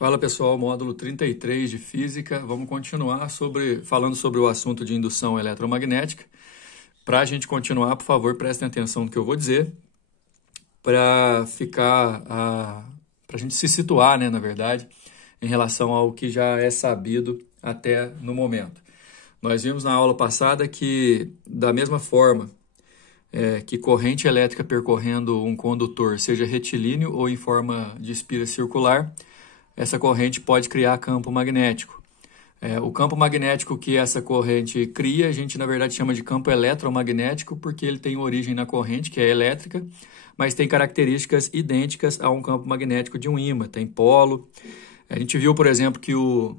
Fala pessoal, módulo 33 de Física. Vamos continuar falando sobre o assunto de indução eletromagnética. Para a gente continuar, por favor, prestem atenção no que eu vou dizer, para a gente se situar, né, na verdade, em relação ao que já é sabido até no momento. Nós vimos na aula passada que, da mesma forma que corrente elétrica percorrendo um condutor, seja retilíneo ou em forma de espira circular, essa corrente pode criar campo magnético. O campo magnético que essa corrente cria, a gente na verdade chama de campo eletromagnético, porque ele tem origem na corrente, que é elétrica, mas tem características idênticas a um campo magnético de um ímã, tem polo. A gente viu, por exemplo, que o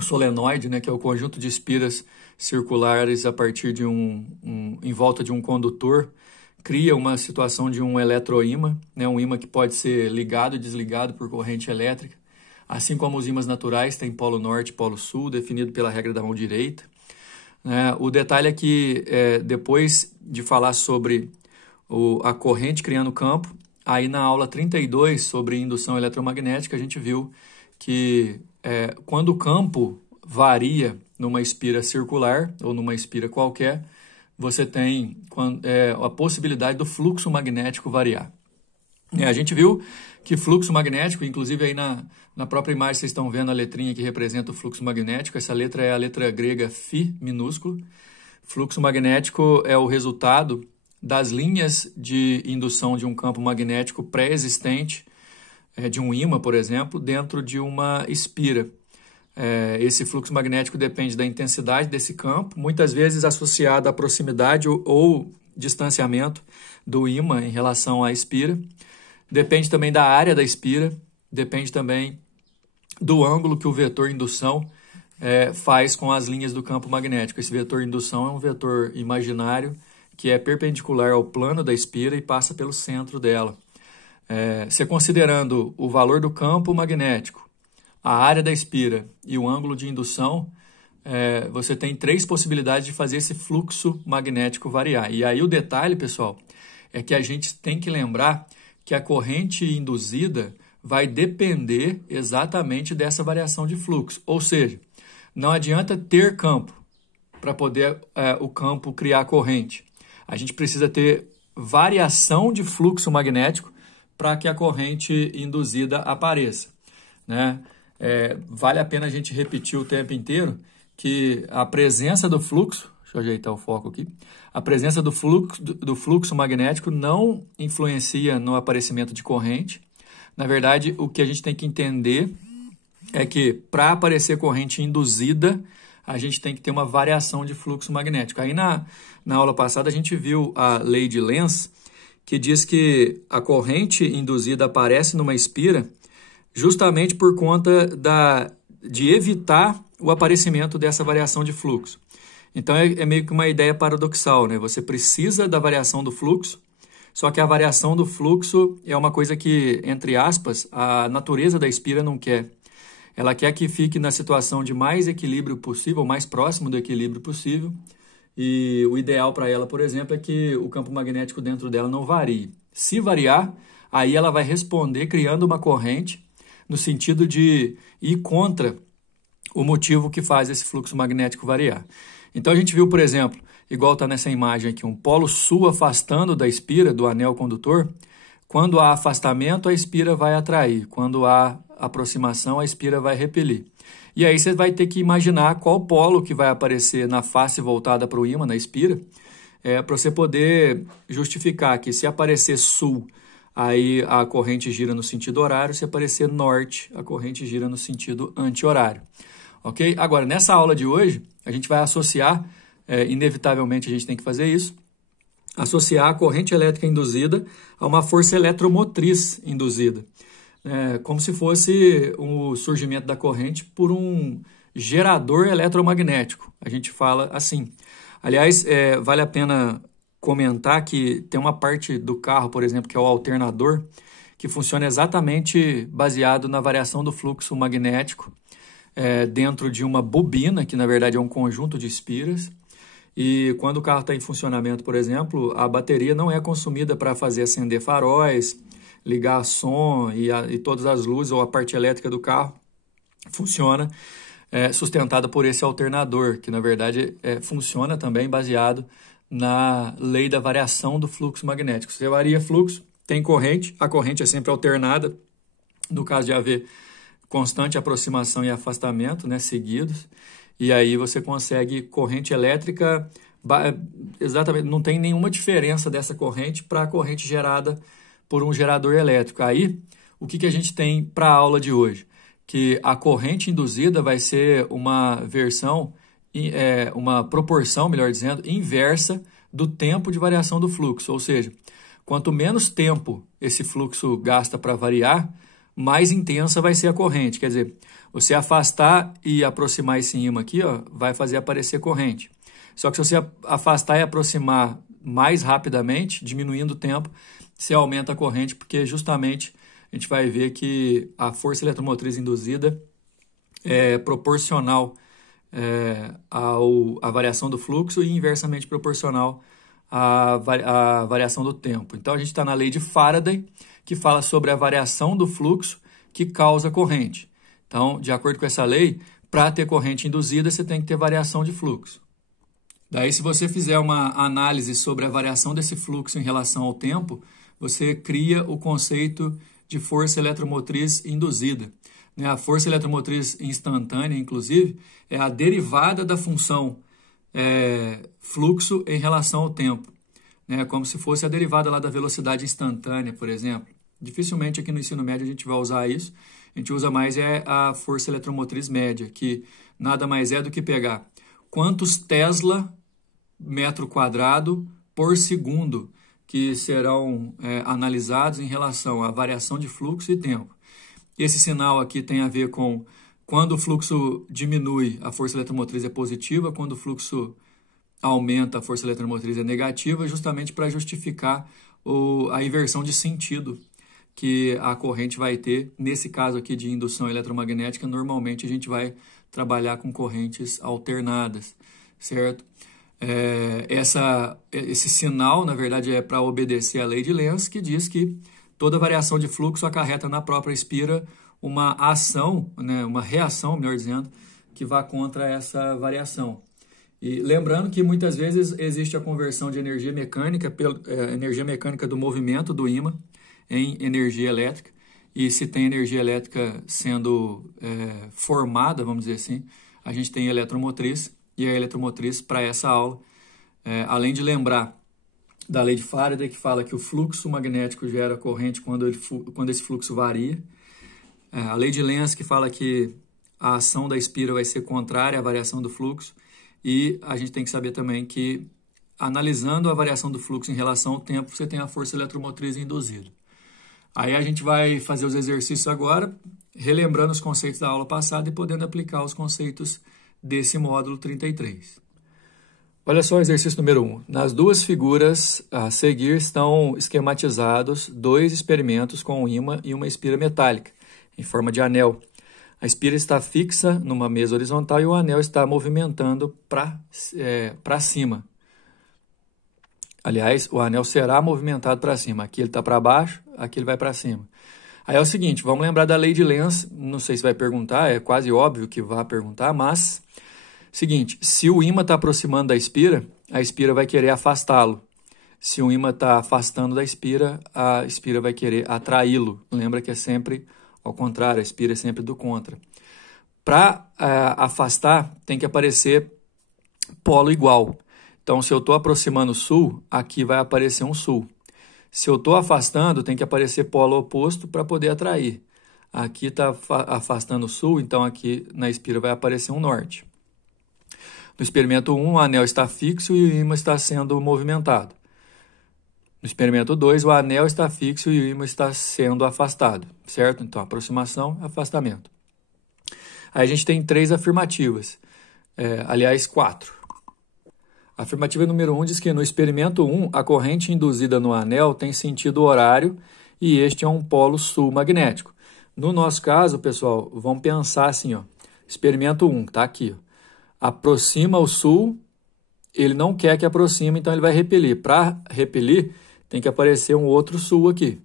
solenoide, né, que é o conjunto de espiras circulares a partir de em volta de um condutor, cria uma situação de um eletroímã, né, um ímã que pode ser ligado e desligado por corrente elétrica, assim como os ímãs naturais têm polo norte e polo sul, definido pela regra da mão direita. O detalhe é que, depois de falar sobre a corrente criando campo, aí na aula 32 sobre indução eletromagnética, a gente viu que quando o campo varia numa espira circular ou numa espira qualquer, você tem a possibilidade do fluxo magnético variar. A gente viu que fluxo magnético, inclusive aí na própria imagem vocês estão vendo a letrinha que representa o fluxo magnético, essa letra é a letra grega φ minúsculo. Fluxo magnético é o resultado das linhas de indução de um campo magnético pré-existente, de um ímã, por exemplo, dentro de uma espira. Esse fluxo magnético depende da intensidade desse campo, muitas vezes associado à proximidade ou distanciamento do ímã em relação à espira. Depende também da área da espira, depende também do ângulo que o vetor indução faz com as linhas do campo magnético. Esse vetor indução é um vetor imaginário que é perpendicular ao plano da espira e passa pelo centro dela. Se considerando o valor do campo magnético, a área da espira e o ângulo de indução, você tem três possibilidades de fazer esse fluxo magnético variar. E aí o detalhe, pessoal, é que a gente tem que lembrar que a corrente induzida vai depender exatamente dessa variação de fluxo. Ou seja, não adianta ter campo para poder o campo criar corrente. A gente precisa ter variação de fluxo magnético para que a corrente induzida apareça, né? Vale a pena a gente repetir o tempo inteiro que a presença do fluxo, deixa eu ajeitar o foco aqui, a presença do fluxo magnético não influencia no aparecimento de corrente. Na verdade, o que a gente tem que entender é que para aparecer corrente induzida, a gente tem que ter uma variação de fluxo magnético. Aí na aula passada a gente viu a lei de Lenz, que diz que a corrente induzida aparece numa espira justamente por conta de evitar o aparecimento dessa variação de fluxo. Então é meio que uma ideia paradoxal, né? Você precisa da variação do fluxo, só que a variação do fluxo é uma coisa que, entre aspas, a natureza da espira não quer. Ela quer que fique na situação de mais equilíbrio possível, mais próximo do equilíbrio possível. E o ideal para ela, por exemplo, é que o campo magnético dentro dela não varie. Se variar, aí ela vai responder criando uma corrente no sentido de ir contra o motivo que faz esse fluxo magnético variar. Então a gente viu, por exemplo, igual está nessa imagem aqui, um polo sul afastando da espira, do anel condutor. Quando há afastamento, a espira vai atrair. Quando há aproximação, a espira vai repelir. E aí você vai ter que imaginar qual polo que vai aparecer na face voltada para o ímã, na espira, para você poder justificar que se aparecer sul, aí a corrente gira no sentido horário, se aparecer norte, a corrente gira no sentido anti-horário. Ok? Agora, nessa aula de hoje, a gente vai associar, inevitavelmente a gente tem que fazer isso, associar a corrente elétrica induzida a uma força eletromotriz induzida. Como se fosse o surgimento da corrente por um gerador eletromagnético. A gente fala assim. Aliás, vale a pena comentar que tem uma parte do carro, por exemplo, que é o alternador, que funciona exatamente baseado na variação do fluxo magnético dentro de uma bobina, que na verdade é um conjunto de espiras. E quando o carro está em funcionamento, por exemplo, a bateria não é consumida para fazer acender faróis, ligar som e todas as luzes ou a parte elétrica do carro, funciona sustentada por esse alternador, que na verdade funciona também baseado na lei da variação do fluxo magnético. Você varia fluxo, tem corrente, a corrente é sempre alternada, no caso de haver constante aproximação e afastamento, né, seguidos, e aí você consegue corrente elétrica, exatamente, não tem nenhuma diferença dessa corrente para a corrente gerada por um gerador elétrico. Aí, o que a gente tem para a aula de hoje? Que a corrente induzida vai ser uma versão, uma proporção, melhor dizendo, inversa do tempo de variação do fluxo, ou seja, quanto menos tempo esse fluxo gasta para variar, mais intensa vai ser a corrente. Quer dizer, você afastar e aproximar esse ímã aqui, ó, vai fazer aparecer corrente. Só que se você afastar e aproximar mais rapidamente, diminuindo o tempo, você aumenta a corrente, porque justamente a gente vai ver que a força eletromotriz induzida é proporcional à variação do fluxo e inversamente proporcional à variação do tempo. Então, a gente está na lei de Faraday, que fala sobre a variação do fluxo que causa corrente. Então, de acordo com essa lei, para ter corrente induzida, você tem que ter variação de fluxo. Daí, se você fizer uma análise sobre a variação desse fluxo em relação ao tempo, você cria o conceito de força eletromotriz induzida. A força eletromotriz instantânea, inclusive, é a derivada da função fluxo em relação ao tempo. Como se fosse a derivada lá da velocidade instantânea, por exemplo. Dificilmente aqui no ensino médio a gente vai usar isso. A gente usa mais a força eletromotriz média, que nada mais é do que pegar quantos Tesla metro quadrado por segundo que serão analisados em relação à variação de fluxo e tempo. Esse sinal aqui tem a ver com quando o fluxo diminui, a força eletromotriz é positiva, quando o fluxo aumenta, a força eletromotriz é negativa, justamente para justificar a inversão de sentido que a corrente vai ter. Nesse caso aqui de indução eletromagnética, normalmente a gente vai trabalhar com correntes alternadas, certo? Esse sinal, na verdade, é para obedecer à lei de Lenz, que diz que toda variação de fluxo acarreta na própria espira uma ação, né, uma reação, melhor dizendo, que vá contra essa variação. E lembrando que muitas vezes existe a conversão de energia mecânica, energia mecânica do movimento do ímã em energia elétrica, e se tem energia elétrica sendo formada, vamos dizer assim, a gente tem a eletromotriz, e a eletromotriz para essa aula, além de lembrar da lei de Faraday, que fala que o fluxo magnético gera corrente quando esse fluxo varia, a lei de Lenz, que fala que a ação da espira vai ser contrária à variação do fluxo, e a gente tem que saber também que, analisando a variação do fluxo em relação ao tempo, você tem a força eletromotriz induzida. Aí a gente vai fazer os exercícios agora, relembrando os conceitos da aula passada e podendo aplicar os conceitos desse módulo 33. Olha só o exercício número 1. Nas duas figuras a seguir estão esquematizados dois experimentos com um ímã e uma espira metálica, em forma de anel. A espira está fixa numa mesa horizontal e o anel está movimentando para cima. Aliás, o anel será movimentado para cima. Aqui ele está para baixo, aqui ele vai para cima. Aí é o seguinte, vamos lembrar da lei de Lenz, não sei se vai perguntar, é quase óbvio que vai perguntar, mas... Seguinte, se o ímã está aproximando da espira, a espira vai querer afastá-lo. Se o ímã está afastando da espira, a espira vai querer atraí-lo. Lembra que é sempre ao contrário, a espira é sempre do contra. Para afastar, tem que aparecer polo igual. Então, se eu estou aproximando o sul, aqui vai aparecer um sul. Se eu estou afastando, tem que aparecer polo oposto para poder atrair. Aqui está afastando o sul, então aqui na espira vai aparecer um norte. No experimento 1, o anel está fixo e o ímã está sendo movimentado. No experimento 2, o anel está fixo e o ímã está sendo afastado, certo? Então, aproximação, afastamento. Aí a gente tem 3 afirmativas, aliás, 4. A afirmativa número 1 diz que no experimento 1, a corrente induzida no anel tem sentido horário e este é um polo sul magnético. No nosso caso, pessoal, vamos pensar assim, ó, experimento 1, está aqui, ó. Aproxima o sul, ele não quer que aproxime, então ele vai repelir. Para repelir, tem que aparecer um outro sul aqui.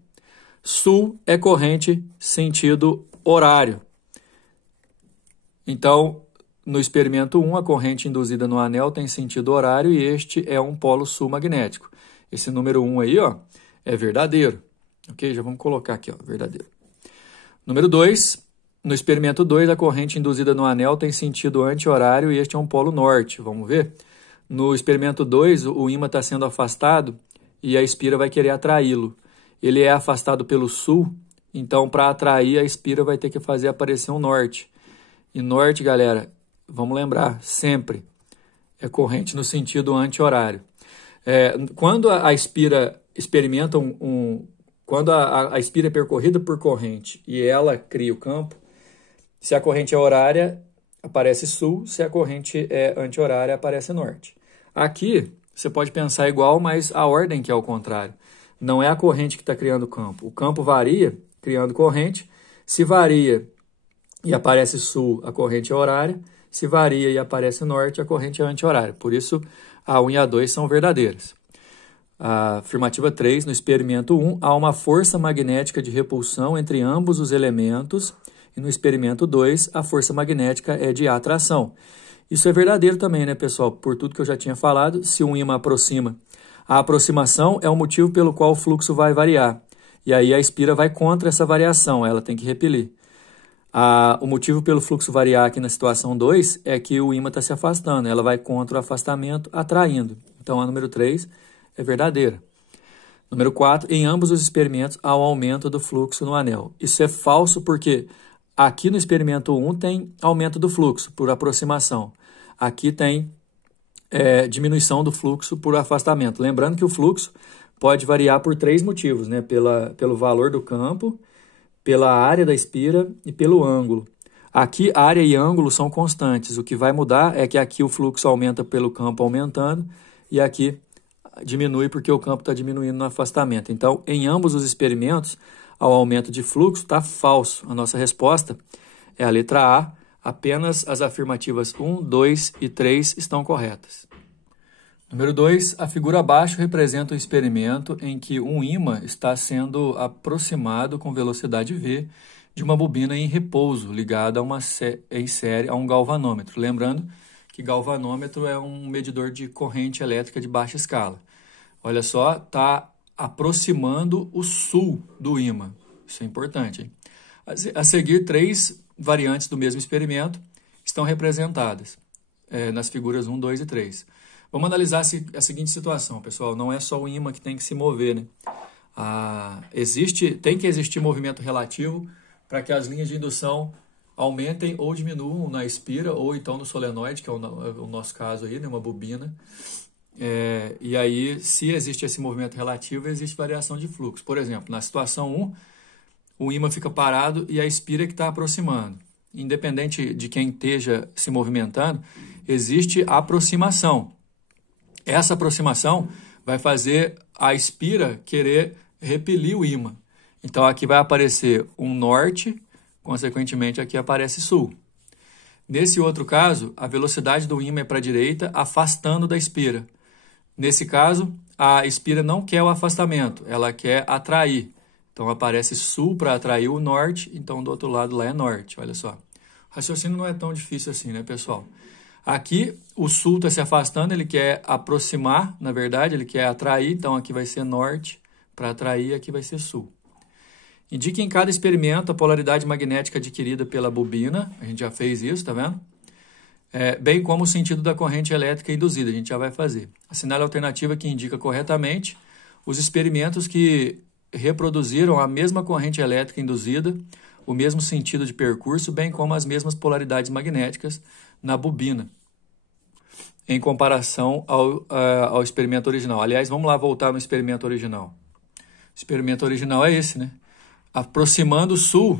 sul é corrente sentido horário. Então, no experimento 1, a corrente induzida no anel tem sentido horário e este é um polo sul magnético. Esse número 1 aí, ó, é verdadeiro. Ok? Já vamos colocar aqui, ó, verdadeiro. Número 2, no experimento 2, a corrente induzida no anel tem sentido anti-horário e este é um polo norte. Vamos ver? No experimento 2, o ímã está sendo afastado e a espira vai querer atraí-lo. Ele é afastado pelo sul, então para atrair a espira vai ter que fazer aparecer um norte. E norte, galera, vamos lembrar, sempre é corrente no sentido anti-horário. Quando a espira experimenta quando a espira é percorrida por corrente e ela cria o campo, se a corrente é horária, aparece sul, se a corrente é anti-horária, aparece norte. Aqui, você pode pensar igual, mas a ordem que é o contrário. Não é a corrente que está criando o campo. O campo varia, criando corrente. Se varia e aparece sul, a corrente é horária. Se varia e aparece norte, a corrente é anti-horária. Por isso, a 1 e a 2 são verdadeiras. A afirmativa 3, no experimento 1, há uma força magnética de repulsão entre ambos os elementos. E no experimento 2, a força magnética é de atração. Isso é verdadeiro também, né, pessoal? Por tudo que eu já tinha falado, se um ímã aproxima, a aproximação é o motivo pelo qual o fluxo vai variar. E aí a espira vai contra essa variação, ela tem que repelir. O motivo pelo fluxo variar aqui na situação 2 é que o ímã está se afastando, ela vai contra o afastamento, atraindo. Então, a número 3 é verdadeira. Número 4, em ambos os experimentos há um aumento do fluxo no anel. Isso é falso porque aqui no experimento 1 tem aumento do fluxo por aproximação. Aqui tem diminuição do fluxo por afastamento. Lembrando que o fluxo pode variar por 3 motivos, né? Pelo valor do campo, pela área da espira e pelo ângulo. Aqui, área e ângulo são constantes. O que vai mudar é que aqui o fluxo aumenta pelo campo aumentando e aqui diminui porque o campo está diminuindo no afastamento. Então, em ambos os experimentos, ao aumento de fluxo está falso. A nossa resposta é a letra A. Apenas as afirmativas 1, 2 e 3 estão corretas. Número 2, a figura abaixo representa um experimento em que um ímã está sendo aproximado com velocidade V de uma bobina em repouso ligada em série a um galvanômetro. Lembrando que galvanômetro é um medidor de corrente elétrica de baixa escala. Olha só, está aproximando o sul do ímã. Isso é importante, hein? A seguir, 3 variantes do mesmo experimento estão representadas nas figuras 1, 2 e 3. Vamos analisar a seguinte situação, pessoal. Não é só o ímã que tem que se mover, né? Tem que existir movimento relativo para que as linhas de indução aumentem ou diminuam na espira ou então no solenoide, que é o nosso caso aí, né? Uma bobina. E aí, se existe esse movimento relativo, existe variação de fluxo. Por exemplo, na situação 1, o ímã fica parado e a espira que está aproximando. Independente de quem esteja se movimentando, existe aproximação. Essa aproximação vai fazer a espira querer repelir o ímã. Então, aqui vai aparecer um norte, consequentemente, aqui aparece sul. Nesse outro caso, a velocidade do ímã é para a direita, afastando da espira. Nesse caso, a espira não quer o afastamento, ela quer atrair. Então, aparece sul para atrair o norte, então do outro lado lá é norte, olha só. O raciocínio não é tão difícil assim, né, pessoal? Aqui, o sul está se afastando, ele quer aproximar, na verdade, ele quer atrair, então aqui vai ser norte para atrair, aqui vai ser sul. Indique em cada experimento a polaridade magnética adquirida pela bobina, a gente já fez isso, tá vendo? Bem como o sentido da corrente elétrica induzida, a gente já vai fazer. Assinale a alternativa que indica corretamente os experimentos que reproduziram a mesma corrente elétrica induzida, o mesmo sentido de percurso, bem como as mesmas polaridades magnéticas na bobina, em comparação ao experimento original. Aliás, vamos lá voltar no experimento original. O experimento original é esse, né? Aproximando o sul,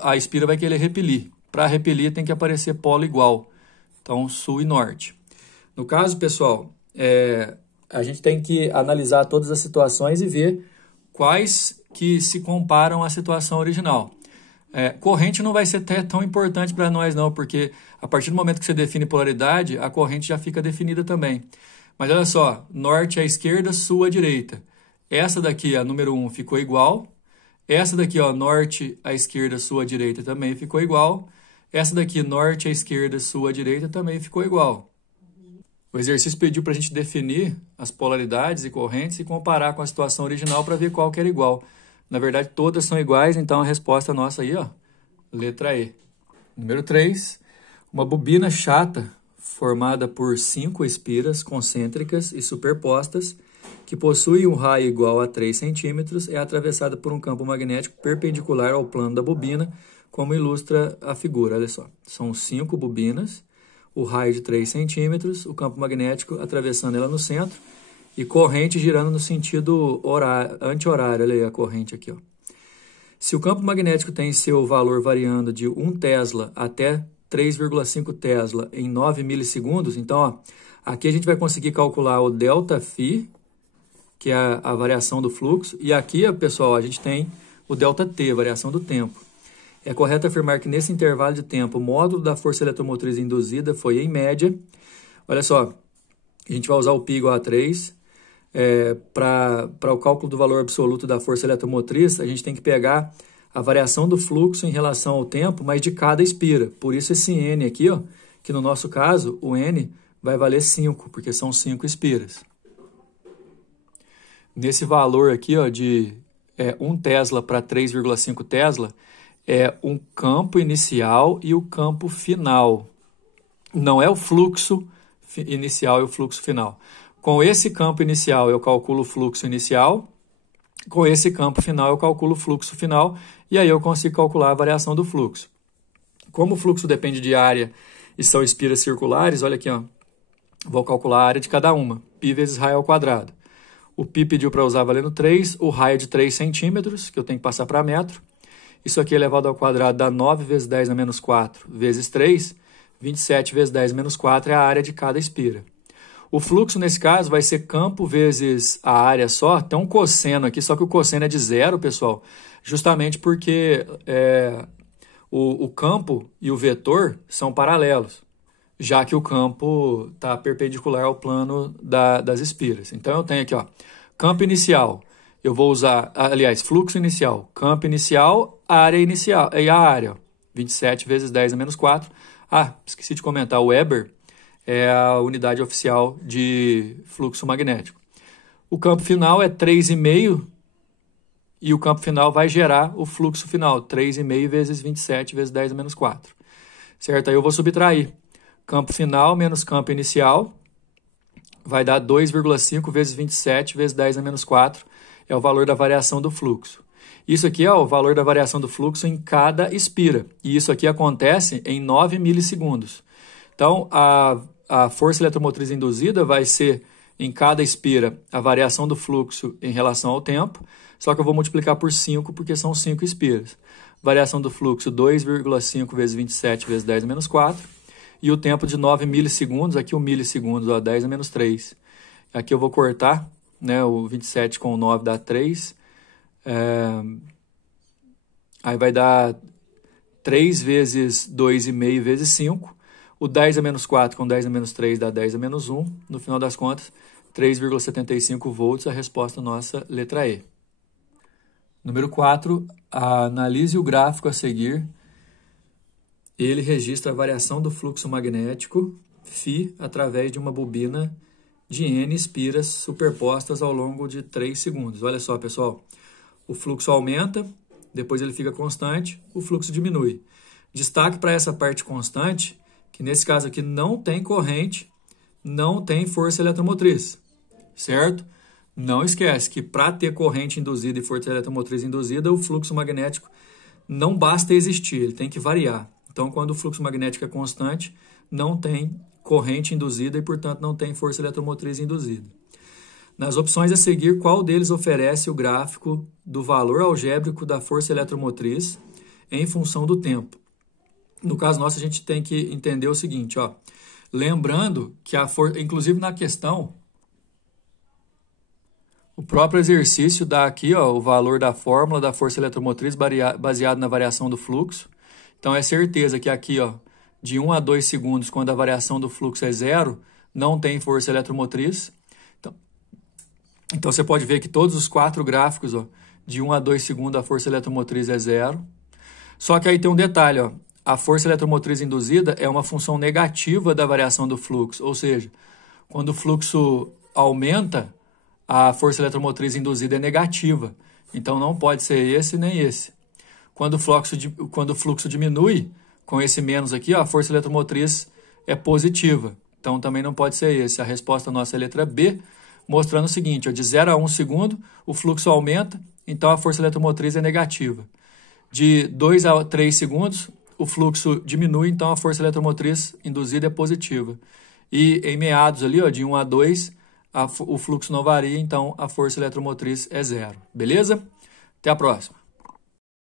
a espira vai querer repelir. Para repelir tem que aparecer polo igual. Então, sul e norte. No caso, pessoal, a gente tem que analisar todas as situações e ver quais que se comparam à situação original. Corrente não vai ser tão importante para nós, não, porque a partir do momento que você define polaridade, a corrente já fica definida também. Mas olha só, norte à esquerda, sul à direita. Essa daqui, a número 1, ficou igual. Essa daqui, ó, norte à esquerda, sul à direita, também ficou igual. Essa daqui, norte à esquerda, sul à direita, também ficou igual. O exercício pediu para a gente definir as polaridades e correntes e comparar com a situação original para ver qual que era igual. Na verdade, todas são iguais, então a resposta nossa aí, ó, letra E. Número 3, uma bobina chata formada por 5 espiras concêntricas e superpostas, que possui um raio igual a 3 centímetros, é atravessada por um campo magnético perpendicular ao plano da bobina, como ilustra a figura. Olha só, são 5 bobinas, o raio de 3 centímetros, o campo magnético atravessando ela no centro e corrente girando no sentido anti-horário. Olha aí a corrente aqui, ó. Se o campo magnético tem seu valor variando de 1 Tesla até 3,5 Tesla em 9 milissegundos, então, ó, aqui a gente vai conseguir calcular o ΔΦ, que é a variação do fluxo, e aqui, pessoal, a gente tem o ΔT, a variação do tempo. É correto afirmar que nesse intervalo de tempo o módulo da força eletromotriz induzida foi em média. Olha só, a gente vai usar o π igual a 3. Para o cálculo do valor absoluto da força eletromotriz, a gente tem que pegar a variação do fluxo em relação ao tempo, mas de cada espira. Por isso esse N aqui, ó, que no nosso caso, o N vai valer 5, porque são 5 espiras. Nesse valor aqui, ó, de 1 Tesla para 3,5 Tesla, é um campo inicial e o campo final. Não é o fluxo inicial e o fluxo final. Com esse campo inicial, eu calculo o fluxo inicial. Com esse campo final, eu calculo o fluxo final. E aí eu consigo calcular a variação do fluxo. Como o fluxo depende de área e são espiras circulares, olha aqui, ó, vou calcular a área de cada uma. Π vezes raio ao quadrado. O π pediu para usar valendo 3, o raio é de 3 centímetros, que eu tenho que passar para metro. Isso aqui elevado ao quadrado dá 9 vezes 10 a menos 4 vezes 3. 27 vezes 10 menos 4 é a área de cada espira. O fluxo, nesse caso, vai ser campo vezes a área só. Tem um cosseno aqui, só que o cosseno é de 0, pessoal, justamente porque o campo e o vetor são paralelos, já que o campo está perpendicular ao plano das espiras. Então, eu tenho aqui, ó, campo inicial. Eu vou usar, aliás, fluxo inicial, campo inicial, área inicial, e a área, 27 vezes 10 a menos 4. Ah, esqueci de comentar, o Weber é a unidade oficial de fluxo magnético. O campo final é 3,5 e o campo final vai gerar o fluxo final, 3,5 vezes 27 vezes 10 a menos 4. Certo? Aí eu vou subtrair. Campo final menos campo inicial vai dar 2,5 vezes 27 vezes 10 a menos 4. É o valor da variação do fluxo. Isso aqui é o valor da variação do fluxo em cada espira. E isso aqui acontece em 9 milissegundos. Então, a força eletromotriz induzida vai ser, em cada espira, a variação do fluxo em relação ao tempo. Só que eu vou multiplicar por 5, porque são 5 espiras. Variação do fluxo, 2,5 vezes 27 vezes 10 a menos 4. E o tempo de 9 milissegundos, aqui o milissegundos, ó, 10 a menos 3. Aqui eu vou cortar, né, o 27 com o 9 dá 3. Aí vai dar 3 vezes 2,5 vezes 5. O 10 a menos 4 com 10 a menos 3 dá 10 a menos 1. No final das contas, 3,75 volts, a resposta nossa, letra E. Número 4, analise o gráfico a seguir. Ele registra a variação do fluxo magnético, φ, através de uma bobina de N espiras superpostas ao longo de 3 segundos. Olha só, pessoal, o fluxo aumenta, depois ele fica constante, o fluxo diminui. Destaque para essa parte constante, que nesse caso aqui não tem corrente, não tem força eletromotriz, certo? Não esquece que para ter corrente induzida e força eletromotriz induzida, o fluxo magnético não basta existir, ele tem que variar. Então, quando o fluxo magnético é constante, não tem corrente induzida e, portanto, não tem força eletromotriz induzida. Nas opções a seguir, qual deles oferece o gráfico do valor algébrico da força eletromotriz em função do tempo? No caso nosso, a gente tem que entender o seguinte, ó. Lembrando que inclusive na questão, o próprio exercício dá aqui, ó, o valor da fórmula da força eletromotriz baseado na variação do fluxo. Então, é certeza que aqui, ó, de 1 a 2 segundos, quando a variação do fluxo é 0, não tem força eletromotriz. Então você pode ver que todos os 4 gráficos, ó, De 1 a 2 segundos, a força eletromotriz é zero. Só que aí tem um detalhe, ó. A força eletromotriz induzida é uma função negativa da variação do fluxo, ou seja, quando o fluxo aumenta, a força eletromotriz induzida é negativa. Então, não pode ser esse nem esse. Quando o fluxo diminui, com esse menos aqui, ó, a força eletromotriz é positiva. Então, também não pode ser esse. A resposta nossa é a letra B, mostrando o seguinte, ó, de 0 a 1 segundo, o fluxo aumenta, então a força eletromotriz é negativa. De 2 a 3 segundos, o fluxo diminui, então a força eletromotriz induzida é positiva. E em meados ali, ó, de 1 a 2, o fluxo não varia, então a força eletromotriz é zero. Beleza? Até a próxima.